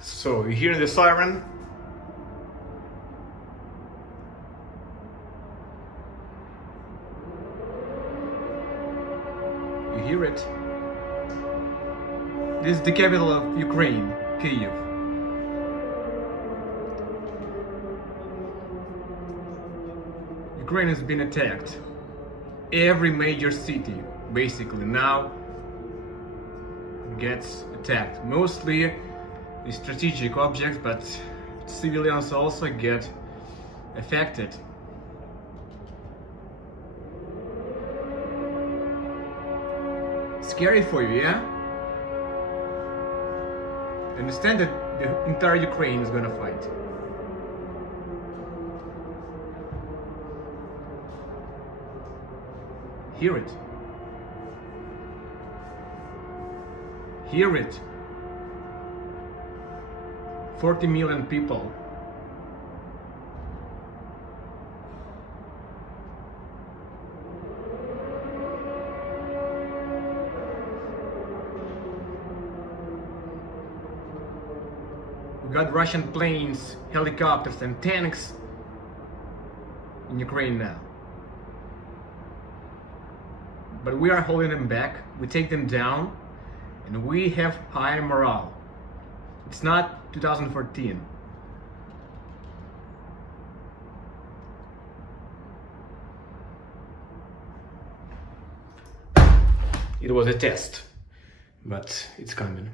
So you hear the siren? You hear it? This is the capital of Ukraine, Kyiv. Ukraine has been attacked. Every major city, basically, now gets attacked. Mostly the strategic objects, but civilians also get affected. Scary for you, yeah? Understand that the entire Ukraine is gonna fight. Hear it. Hear it. 40 million people. We got Russian planes, helicopters and tanks in Ukraine now. But we are holding them back, we take them down, and we have high morale. It's not 2014. It was a test, but it's coming.